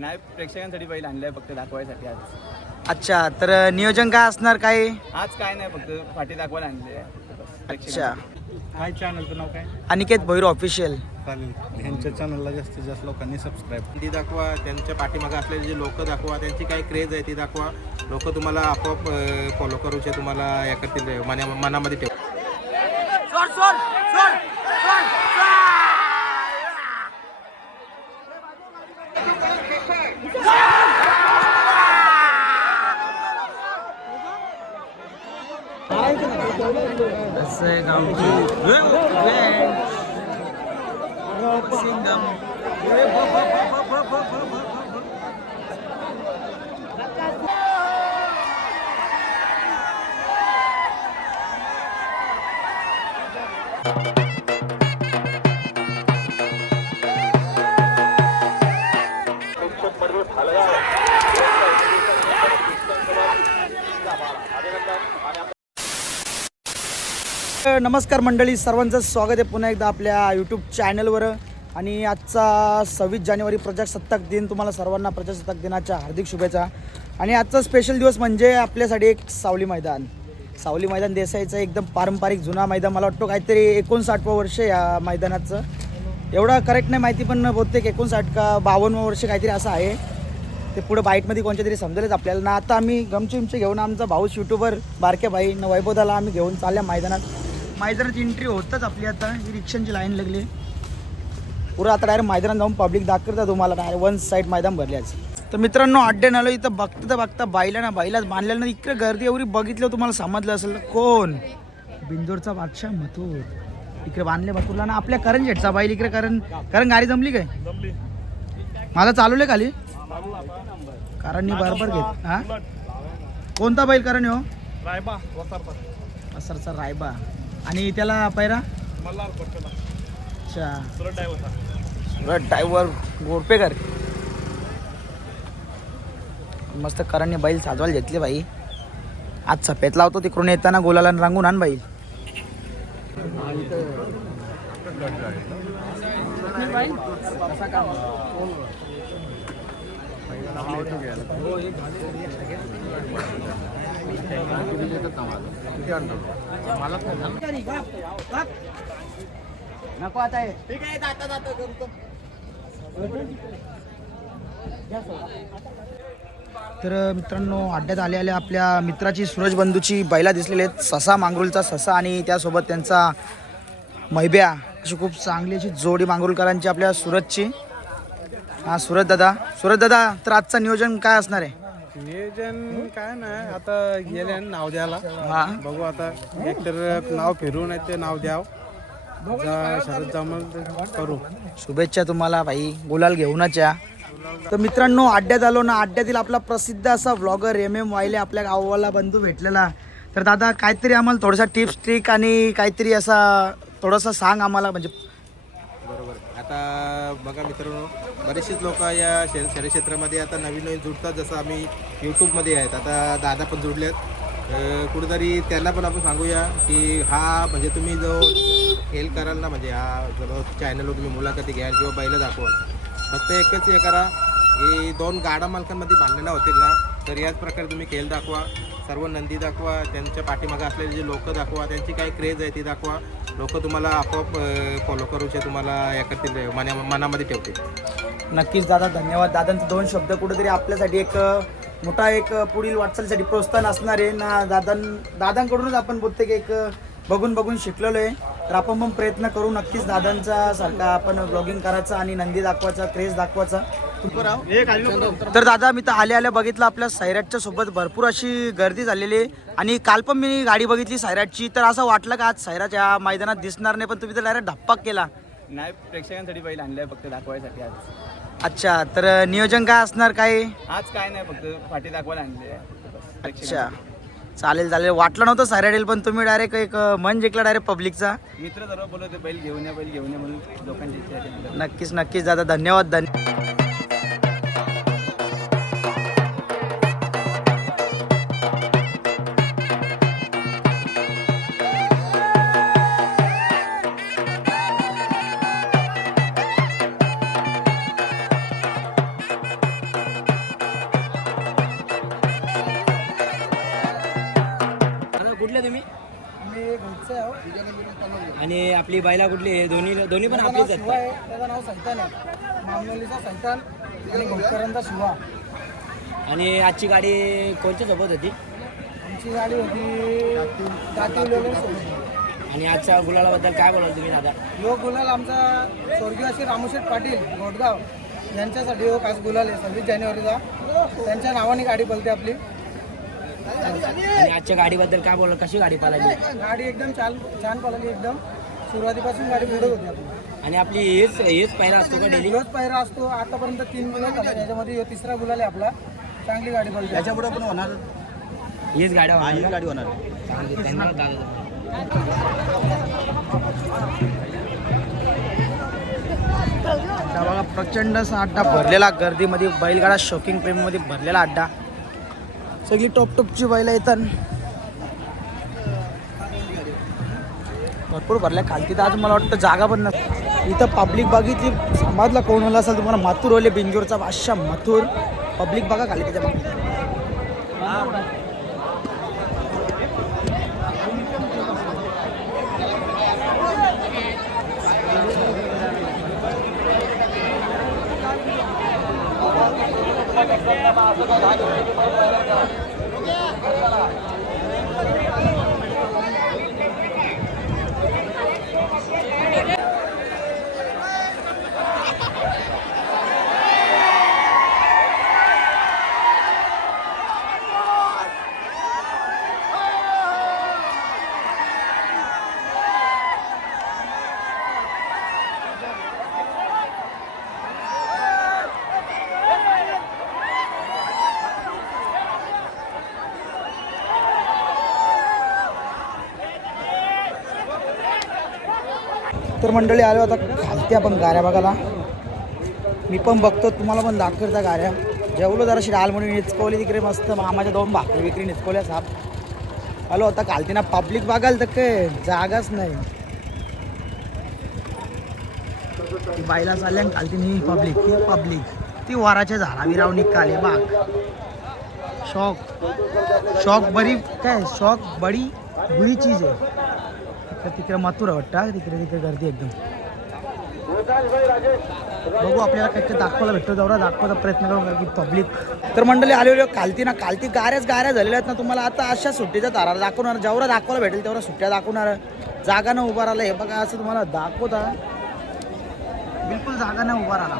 नाही, प्रेक्षकांसाठी बैल आणलाय फक्त दाखवायसाठी आज. अच्छा, तर नियोजन काय असणार काय? आज काय नाही, फक्त फाटी दाखवायला आणले. अच्छा, काय चॅनलचं नाव काय? अनिकेत भैर ऑफिशियल. चालेल, यांच्या चॅनलला जास्तीत जास्त लोकांनी सबस्क्राईब. ती दाखवा, त्यांच्या पाठीमागे असलेले जे लोक दाखवा, त्यांची काय क्रेज आहे ती दाखवा. लोक तुम्हाला आपोआप फॉलो करूचे, तुम्हाला या करतील, मनामध्ये ठेव. नमस्कार मंडळी, सर्वांचं स्वागत आहे पुन्हा एकदा आपल्या यूट्यूब चॅनलवर. आणि आजचा 26 जानेवारी प्रजासत्ताक दिन, तुम्हाला सर्वांना प्रजासत्ताक दिनाच्या हार्दिक शुभेच्छा. आणि आजचा स्पेशल दिवस म्हणजे आपल्यासाठी एक सावली मैदान देसाईचं एकदम पारंपरिक जुना मैदान. मला वाटतं काहीतरी 59वं वर्ष या मैदानाचं, एवढं करेक्ट नाही माहिती, पण बहुतेक 59 का 52वं वर्ष काहीतरी असं आहे. ते पुढं बाईटमध्ये कोणत्या तरी समजेलच आपल्याला ना. आता आम्ही गमचे घेऊन आमचा भाऊच यूट्यूबर बारक्या भाई न वैभवदाला आम्ही घेऊन चालल्या मैदानाची एंट्री होतच आपली. आता ही रिक्षांची लाईन लागली पुरं. आता डायरेक्ट मैदानात जाऊन पब्लिक दाखवतात तुम्हाला, डायरेक्ट वन साईड मैदान भरल्याच. तर मित्रांनो, अड्ड्यान आलो इथं बघता बाईलाच बांधलेलं ना. इकडे गर्दी एवढी बघितलं तुम्हाला समजलं असेल कोण, बिंदोरचा बादशाह मथुर इकडे बांधले मथुरला ना. आपल्या करण शेटचा बैल इकडे. कारण गाडी जमली काय? मला चालवले खाली कारणनी बरोबर घेत. हा, कोणता बैल कारण हो? रायबा सरचा रायबा. आणि त्याला पैरा? अच्छा, सुरत ड्रायव्हर गोरपेकर. मस्त करांनी बैल साजवायला घेतले भाई. आज सफेद लावतो तिकडून येताना गोलाला रंगून आण बैल. नको आता ठीक आहे. तर मित्रांनो, अड्ड्यात आलेल्या आपल्या मित्राची सूरज बंधूची बैला दिसलेले आहेत. ससा, मांगरुलचा ससा आणि त्यासोबत त्यांचा मैब्या, अशी खूप चांगली अशी जोडी मांगरुलकरांची आपल्या सूरजची. हा, सूरज दादा, तर आजचं नियोजन काय असणार आहे? नियोजन काय नाही, आता गेले नाव द्यायला. हा, बघू आता, एकतर नाव फिरून ते नाव द्याव, शरद जमल करू. शुभेच्छा तुम्हाला भाई, गुलाल घेऊनच या. तर मित्रांनो, अड्ड्यात आलो ना. अड्ड्यातील आपला प्रसिद्ध असा व्लॉगर MM वायले आपल्या गावाला बंधू भेटलेला. तर दादा, काहीतरी आम्हाला थोडासा टिप्स ट्रिक आणि काहीतरी असा थोडासा सांग आम्हाला. म्हणजे बरोबर. आता बघा मित्रांनो, बरेचसेच लोक या शहरी क्षेत्रामध्ये आता नवीन जुडतात. जसं आम्ही यूट्यूबमध्ये आहेत, आता दादा पण जुडलेत. कुठेतरी त्यांना पण आपण सांगूया की हा म्हणजे तुम्ही जो खेळ कराल ना, म्हणजे हा जर चॅनलवर तुम्ही मुलाखती घ्याल किंवा बैलं दाखवाल, फक्त एकच हे करा की 2 गाडा मालकांमध्ये भांडणं होतील ना, तर याच प्रकारे तुम्ही खेळ दाखवा. सर्व नंदी दाखवा, त्यांच्या पाठीमागे असलेले जे लोक दाखवा, त्यांची काय क्रेज आहे ती दाखवा. लोक तुम्हाला आपोआप फॉलो करूचे, तुम्हाला या करतील, मनामध्ये ठेवतील. नक्कीच दादा, धन्यवाद. दादांचे 2 शब्द कुठेतरी आपल्यासाठी एक मोठा एक पुढील वाटचालीसाठी प्रोत्साहन असणार आहे ना. दादांकडूनच आपण बहुतेक एक बघून शिकलेलो आहे. तर आपण पण प्रयत्न करू नक्कीच दादांचा सारखा आपण ब्लॉगिंग करायचा आणि नंदी दाखवायचा, क्रेज दाखवायचा. तर दादा, मी तर आल्या बघितलं आपल्या सैराटच्या सोबत भरपूर अशी गर्दी झालेली आहे. आणि काल पण मी गाडी बघितली सैराटची, तर असं वाटलं का आज सैराट या मैदानात दिसणार नाही, पण तुम्ही तर डायरेक्ट धप्पाक केला. नाही, प्रेक्षकांसाठी बैल आणलाय फक्त दाखवायसाठी आज. अच्छा, तर नियोजन काय असणार काय? आज काय नाही, फक्त फाटी दाखवायला आणले. अच्छा, चालेल. वाटलं नव्हतं सैराट येईल, पण तुम्ही डायरेक्ट एक मन जिंकला डायरेक्ट पब्लिकचा. मित्र सर्व बोलवते बैल घेऊन या म्हणून लोकांची इच्छा आहे. नक्कीच दादा, धन्यवाद. आणि आपली बैला कुठली आहे? दोन्ही पण आपलीच आहेत शिवा का? आहे, त्याचं नाव सैतान आहे. मामनोलीचा सैतान आणि घोटकरांचा शिवा. आणि आजची गाडी कोणत्या सोबत होती? आमची गाडी होती दाती उलवले सोबत. आणि आजच्या गुलालाबद्दल काय बोलाल तुम्ही दादा? यो गुलाल आमचा स्वर्गीय श्री रामोशेठ पाटील गोडगाव यांच्यासाठी हो खास गुलाल आहे 26 जानेवारीला. त्यांच्या नावाने गाडी पळते आपली. आणि आजच्या गाडीबद्दल काय बोलाल? कशी गाडी पाहिली? गाडी एकदम छान पळाली एकदम. सुरुवातीपासून गाडी पुढे होती आपली. आणि आपली हेच पायरा असतो का डेली? दिवस पहिरा असतो. आतापर्यंत 3 गुलाल झाले, त्याच्यामध्ये ह्यो 3रा गुलाल आहे आपला. चांगली गाडी पळते. याच्यापुढे पण होणार हेच गाड्या ही गाडी होणार. चांगली. धन्यवाद दादा. अड्डा बघा प्रचंड असा अड्डा भरलेला, गर्दीमध्ये बैलगाडा शौकिंग प्रेमीमध्ये भरलेला अड्डा. सगळी टॉपची बैल येतात. भरपूर भरल्या. खालती तर अजून मला वाटतं जागा पण नसते. इथं पब्लिक बघितली समाजला कोण होला असेल तुम्हाला माथूर ओले बिंजोरचा बादशाह मथुर. पब्लिक बघा खाली त्याच्या तर मंडळी आलो आता खालती आपण गाऱ्या बघायला. मी पण बघतो, तुम्हाला पण दाखवता गाऱ्या. जेवलो जराशी डाल म्हणून निचकवली तिकडे मस्त. मामाच्या 2 भाकरी विक्री निचकवल्या साप. आलो आता खालती ना. पब्लिक बघायला तर काय जागाच नाही. ती बायला चालल्या खालती ही पब्लिक ती वाराच्या झाडा विराव निकाले बाग. शौक बरी काय शौक बडी बुरी चीज आहे. तिकडे मथुरा वाटतं. तिकडे गर्दी एकदम. बघू आपल्याला काही दाखवायला भेटतो. जवळ दाखवायचा प्रयत्न करू कारण की पब्लिक. तर मंडळी आलेलो खालती गाऱ्या झालेल्या आहेत ना. तुम्हाला आता अशा सुट्टीच्या तारा दाखवणार. जेवढा दाखवायला भेटेल तेवढा सुट्ट्या दाखवणार. जागा न उभा राहिला हे बघा असं तुम्हाला दाखवता. बिलकुल जागा न उभा राहिला.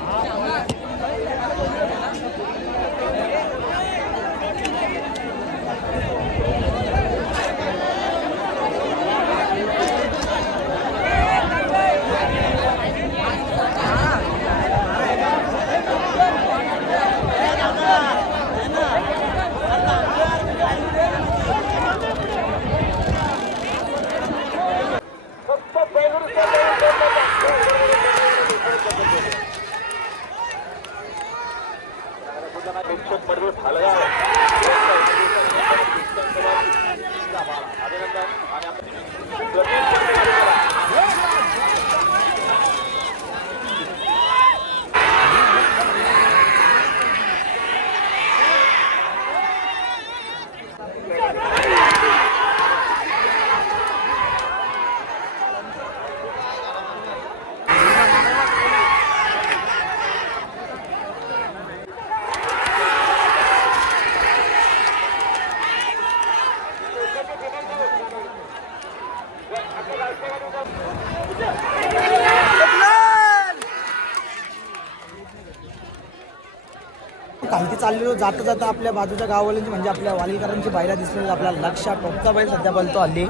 खालती चाललेलो जाता आपल्या बाजूच्या गाववाल्यांची म्हणजे आपल्या वालीकरांची बायला दिसलेली. आपला लक्ष टोपचा बैल सध्या बोलतो हल्ली.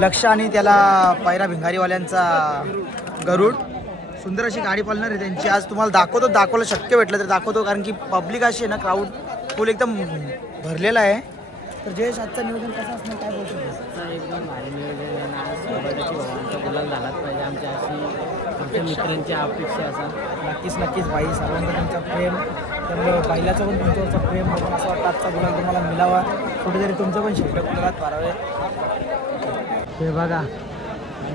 लक्ष आणि त्याला पायरा भिंगारीवाल्यांचा गरुड. सुंदर अशी गाडी पळणार आहे त्यांची. आज तुम्हाला दाखवायला शक्य भेटलं तर दाखवतो कारण की पब्लिक अशी आहे ना. क्राऊड फुल एकदम भरलेला आहे. तर जयेश आजचं नियोजन कसं असणार काय बोलतो? एकदम भारी नियोजन आहे. आज सोबतची भावांचा गुलाल झालाच पाहिजे. आमच्या आमच्या मित्रांची अपेक्षा असं. नक्कीच बाई सर्वांचा तुमचा प्रेम. त्यामुळे बैलाचं पण तुमच्यावरचं प्रेम बघून असं वाटतं आजचा गुलाल तुम्हाला मिळावा. कुठेतरी तुमचं पण शेवट गुलालात पारावे. हे बघा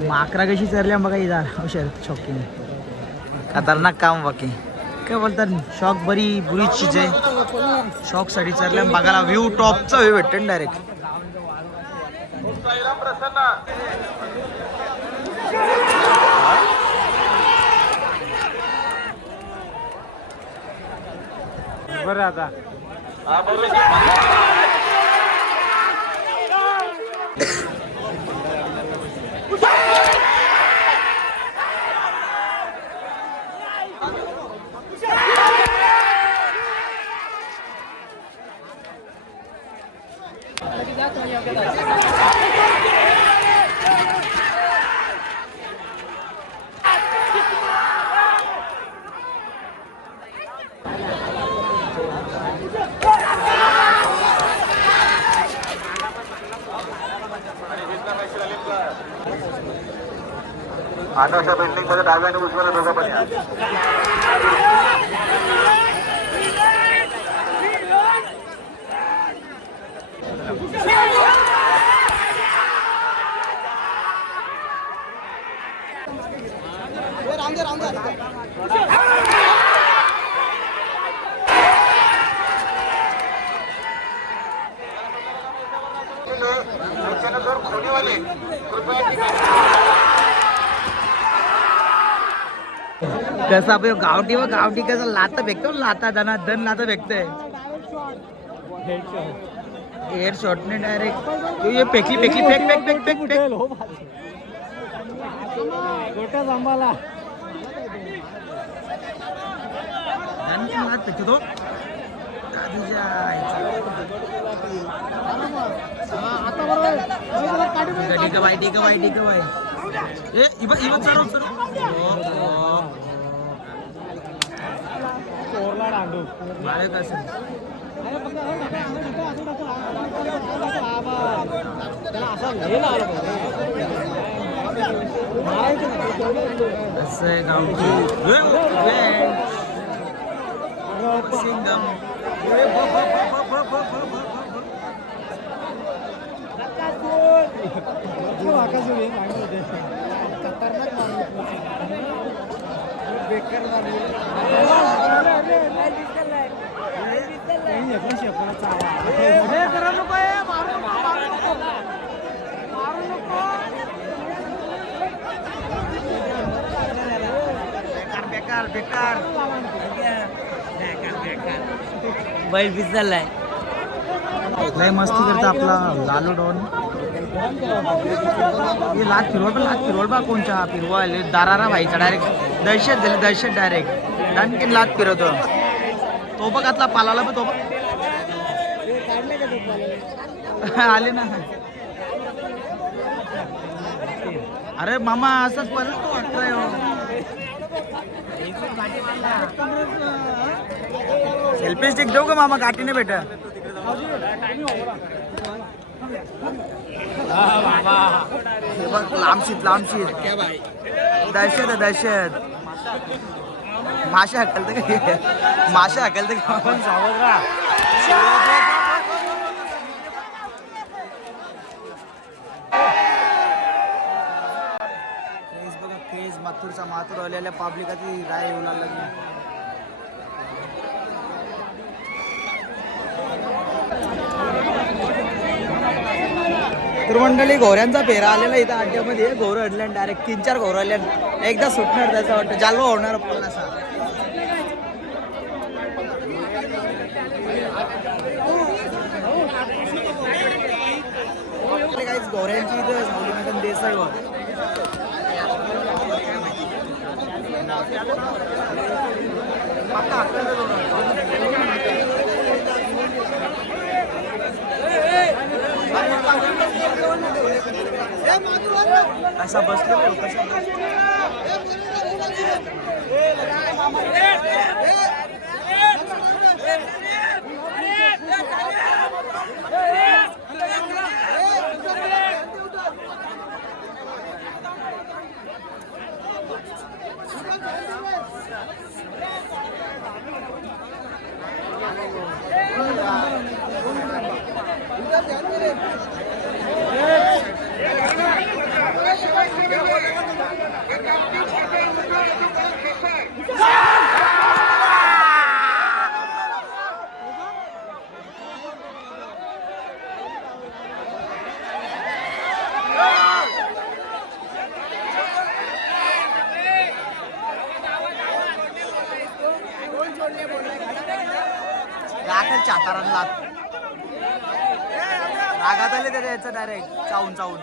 माकरा कशी चरल्या बघा इथं औषध शौकीने. खतरनाक काम बाकी काय बोलतात. शॉक बरी बुरी चीज आहे. शॉक साठी चरल्या बघायला व्ह्यू टॉपचा व्ह्यू भेटतं डायरेक्ट. बरं आता आकाशा बिल्डिंग मध्ये डाव्या आणि उजव्याला दोघं पण या. खोलीवाले कसं आपण गावठी व गावठी कसं लाता फेकतो लाता दना दन लाता फेकतोय एअर शॉटने डायरेक्ट ये फेकली फेकली फेक फेक फेक फेक फेक गोट्या जांबाला लात फेकतो तो दादूच्या ठीक आहे बाई ठीक आहे बाई ठीक आहे बाई ए इवन इवन सर सर कोरला डांडू मारे कसं असं आहे गावठी सिंगम बेकार बेकार बैल पिझ्झालाय लय मस्ती करता आपला लालू डॉन हे लात फिरवल बा कोणच्या फिरवायला दारारा व्हायचा डायरेक्ट दहशत झाली दहशत डायरेक्ट आणखीन लात फिरवतो तो बघ आतला पालाला पण तो बघ आले ना अरे मामा असंच परत तो वाटतोय सेल्फी स्टिक देऊ का मामा गाठीने भेट लांबशीत लांबशीत दहशत दहशत माशा हकलत का माशा हकलत का क्रेज माथूरचा माथूर आलेल्या पब्लिकाची राय येऊ लागली तर मंडळी घोऱ्यांचा फेरा आलेला इथं अड्ड्यामध्ये घोरं अडल्या डायरेक्ट 3-4 घोरं आल्या एकदा सुटणार त्याचं वाटतं जालवा होणार पण असा काहीच घोऱ्यांची इथं सावली मॅडम देसाई कसा बसलो राखेल चातारांना रागात आले त्याच्या याचं डायरेक्ट चावून चावून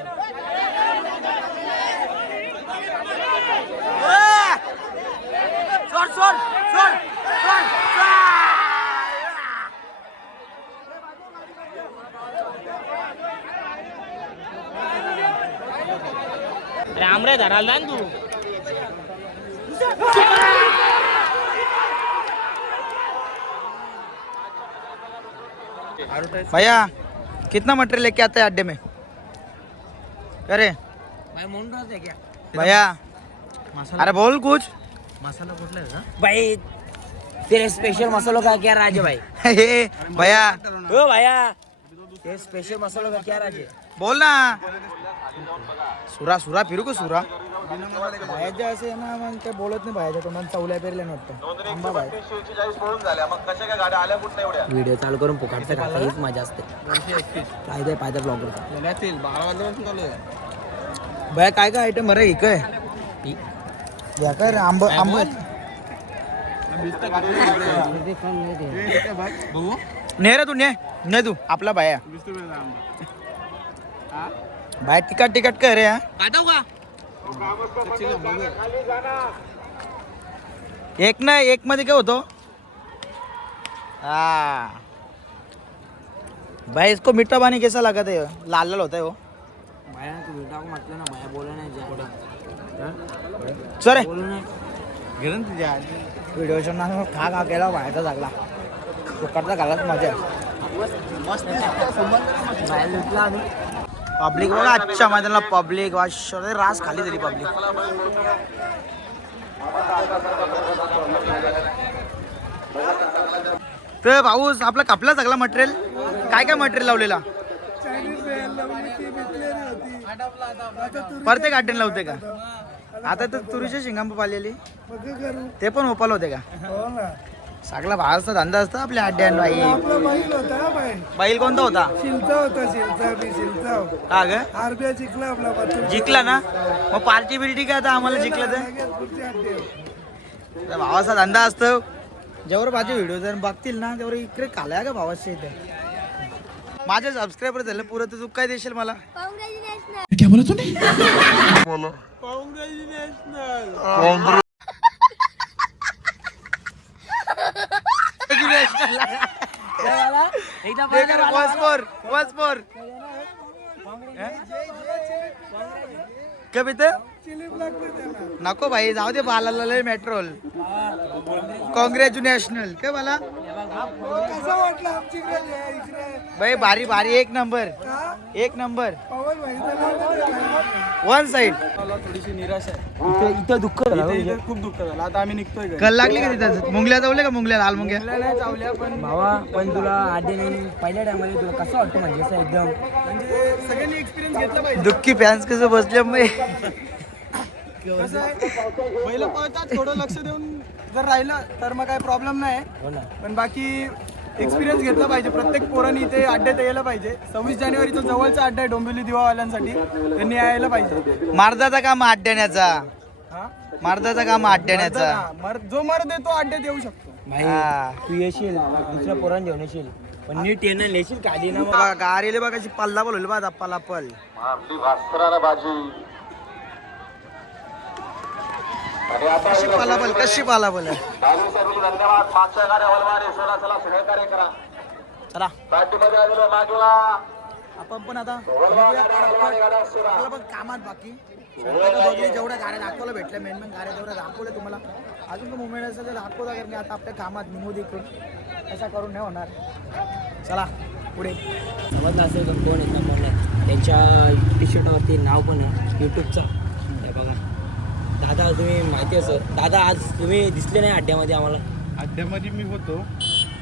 सोड सोड सोड सोड अरे आमरे धरायला ना तू भैया कितना मटेरियल लेके आते हैं अड्डे में अरे भाई म्हणून राहते क्या भैया अरे बोल कुछ मसाला कुठला आहे का भाई तेरे स्पेशल मसालों का क्या राज है भाई हे, भैया ओ भैया तेरे स्पेशल मसालों का क्या राज है बोल ना सुरा सुरा फिरू का सुरा बाहेरच्या असे ना मग काय बोलत नाही बाहेरच्या तो मन चवल्या पेरल्या नव्हतं थांबा बाहेर 140 पळून झाल्या मग कशा काय गाड्या आल्या कुठं एवढ्या व्हिडिओ चालू करून फुकाटचं खाता हीच मजा असते पायदे ब्लॉगर भैया काय काय आयटम बरं एक आहे या काय रे आंब आंब ने रे तू ने तू आपला बाया बाय तिकट तिकट कर रे हा का एक ना एक मध्ये काय होतो हा भाई इसको मीठा पानी कैसा लगा था लाल लाल होता है वो भाया तू बेटा को म्हटलं ना भाया बोला नाही चल बोलू नाही व्हिडिओच्या नाव खा खा केला बाहेरचा लागला कुकरचा घालाच मजा बाहेर लुटला आम्ही पब्लिक बघा आजच्या मैदानाला पब्लिक वाशरे रास खाली तरी पब्लिक तर भाऊस आपला कापला सगळा मटेरियल काय काय मटेरियल लावलेला परते गार्डन लावते का आता तर तुरीच्या शिंगांप आलेली ते पण ओपाल होते का सगळा भावाचा धंदा असतो आपल्या अड्ड्यान बाई बैल कोणता होता का ग जिंकला ना मग पार्टी बिर्टी काय आता आम्हाला जिंकलं तर भावाचा धंदा असतो जेवढं माझे व्हिडिओ जर बघतील ना तेवढं इकडे कालाय का भावाच्या इथे माझे सबस्क्रायबर झालं पुरं तर तू काय देशील मला क्या बेटे नको भाई जाऊ दे बालाला लय मेट्रोल कॉंग्रॅच्युलेशनल काय मला भाई भारी भारी एक नंबर वन साइड थोडीशी निराश आहे इथं दुःख झालं खूप दुःख झालं आता आम्ही निघतोय कल लागली का तिथं मुंगल्या जावले का मुंगल्या लाल मुंग्या नाही चावल्या पण भावा पण तुला आधी पहिल्या टायमाला तुला कसं वाटतं म्हणजे असं एकदम म्हणजे सगळ्यांनी एक्सपिरियन्स घेतला पाहिजे दुःखी फॅन्स कसं बसले मग कसं आहे पहिलं पळतात थोडं लक्ष देऊन जर राहिलं तर मग काय प्रॉब्लेम नाही हो ना पण बाकी एक्सपिरियन्स घेतला पाहिजे प्रत्येक पोरांनी इथे अड्ड्यात यायला पाहिजे 26 जानेवारीचा जवळचा अड्डा आहे डोंबिवली दिवावाल्यांसाठी त्यांनी यायला पाहिजे मारदाचा काम अड्ड्याण्याचा हा मारदाचा काम अड्ड्याण्याचा जो मर्द आहे तो अड्ड्यात येऊ शकतो हा. तू येशील दुसऱ्या पोरांना घेऊन येशील पण नीट येणं नेशील काढी ना बघा गाडीले बघा कशी पल्ला बोलवली बा पल्ला पल आपली भास्कराला बाजी आणि आता कशी पाला पल कशी पाला पल सर्व धन्यवाद मागच्या गाड्या वलवारे सोडा चला सहकार्य करा चला पाठीमध्ये आलेलो मागला आपण पण आता निघूया पटापट. आपलं पण कामात बाकी दोघे जेवढ्या गाड्या दाखवल्या भेटल्या मेन गाड्या जेवढ्या दाखवल्या तुम्हाला अजून तो मुंबईला असेल तर दाखवता कारण आता आपल्या कामात निघू देखून असा करून नाही होणार चला पुढे समजलं असेल का कोण आहेत ना कोण नाही त्यांच्या टी शर्टावरती नाव पण आहे यूट्यूबचा हे बघा दादा तुम्ही माहिती असं दादा आज तुम्ही दिसले नाही अड्ड्यामध्ये आम्हाला अड्ड्यामध्ये मी होतो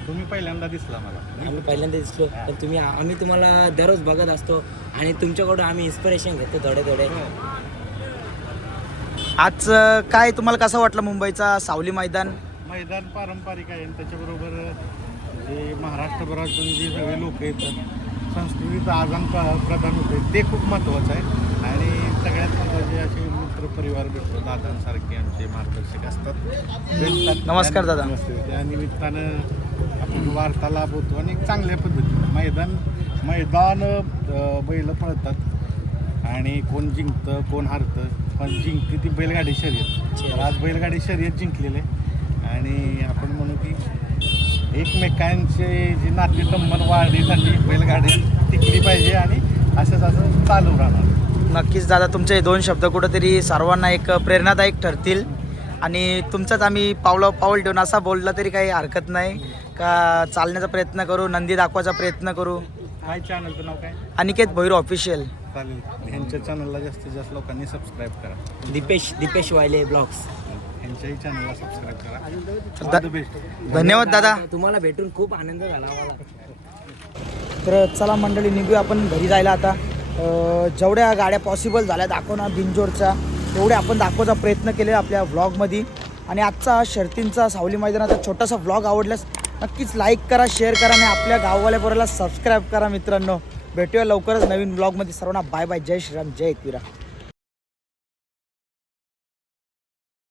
तुम्ही पहिल्यांदा दिसला मला आम्ही पहिल्यांदा दिसलो पण तुम्ही आम्ही तुम्हाला दररोज बघत असतो आणि तुमच्याकडून आम्ही इन्स्पिरेशन घेतो थोडे थोडे आज काय तुम्हाला कसं वाटलं मुंबईचा सावली मैदान मैदान पारंपरिक आहे आणि त्याच्याबरोबर जे महाराष्ट्रभरातून जे सगळे लोक येतात संस्कृतीचं आदान प्रदान होते ते खूप महत्त्वाचं आहे आणि सगळ्यात महत्त्वाचे असे मित्रपरिवार भेटतो दादांसारखे आमचे मार्गदर्शक असतात भेटतात. नमस्कार दादा. नमस्ते. त्या निमित्तानं आपण वार्तालाप होतो आणि चांगल्या पद्धतीनं मैदान बैल पळतात आणि कोण जिंकतं कोण हारतं, पण जिंकते ती बैलगाडी शर्यत. तर आज बैलगाडी शर्यत जिंकलेले आणि आपण म्हणू की एकमेकांचे जे नातेसंबंध वाढण्यासाठी बैलगाडी टिकली पाहिजे आणि असं चालू राहणार. नक्कीच दादा, तुमचे 2 शब्द कुठंतरी सर्वांना एक प्रेरणादायक ठरतील आणि तुमचाच आम्ही पाऊल ठेवून असा बोलला तरी काही हरकत नाही का चालण्याचा प्रयत्न करू, नंदी दाखवायचा प्रयत्न करू. काय चॅनलचं नाव काय? अनिकेत भैरू ऑफिशियल. चालेल, ह्यांच्या चॅनलला जास्तीत जास्त लोकांनी सबस्क्राईब करा. दीपेश वायले ब्लॉग्स. ह्यांच्याही चॅनलला सबस्क्राईब करा. दा- ऑल द बेस्ट. धन्यवाद दादा. तुम्हाला भेटून खूप आनंद झाला आम्हाला. तर चला मंडळी, निघूया आपण घरी जायला आता. जेवढ्या गाड्या पॉसिबल झाल्या दाखवणार बिंजोरच्या तेवढ्या आपण दाखवायचा प्रयत्न केले आपल्या व्लॉगमध्ये. आणि आजचा शर्तींचा सावली मैदानाचा छोटासा व्लॉग आवडल्यास नक्कीच लाईक करा, शेअर करा आणि आपल्या गाववाल्या पोराला सबस्क्राईब करा मित्रांनो. भेटूया लवकरच नवीन व्लॉगमध्ये. सर्वांना बाय बाय. जय श्रीराम, जय एकविरा.